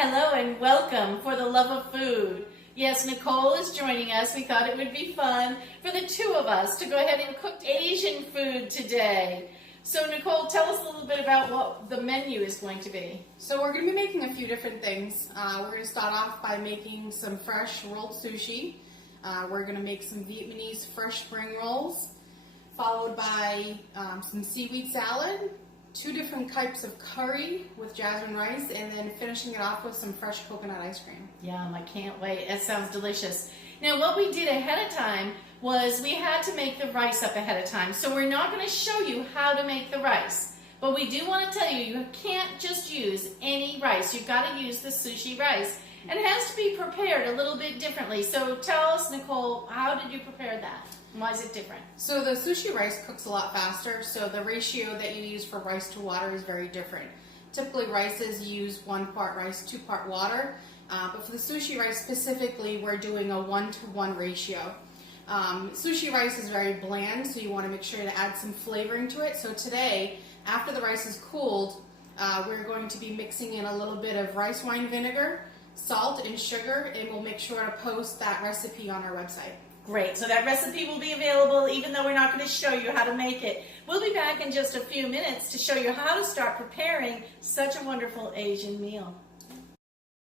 Hello and welcome for the love of food. Yes, Nicole is joining us. We thought it would be fun for the two of us to go ahead and cook Asian food today. So Nicole, tell us a little bit about what the menu is going to be. So we're going to be making a few different things. We're going to start off by making some fresh rolled sushi. We're going to make some Vietnamese fresh spring rolls, followed by some seaweed salad, 2 different types of curry with jasmine rice, and then finishing it off with some fresh coconut ice cream. Yum, I can't wait. That sounds delicious. Now what we did ahead of time was we had to make the rice up ahead of time. So we're not going to show you how to make the rice. But we do want to tell you, you can't just use any rice. You've got to use the sushi rice. And it has to be prepared a little bit differently. So tell us, Nicole, how did you prepare that? Why is it different? So the sushi rice cooks a lot faster, so the ratio that you use for rice to water is very different. Typically rices use 1 part rice, 2 part water, but for the sushi rice specifically, we're doing a 1-to-1 ratio. Sushi rice is very bland, so you want to make sure to add some flavoring to it. So today, after the rice is cooled, we're going to be mixing in a little bit of rice wine vinegar, salt, and sugar, and we'll make sure to post that recipe on our website. Great, so that recipe will be available even though we're not going to show you how to make it. We'll be back in just a few minutes to show you how to start preparing such a wonderful Asian meal.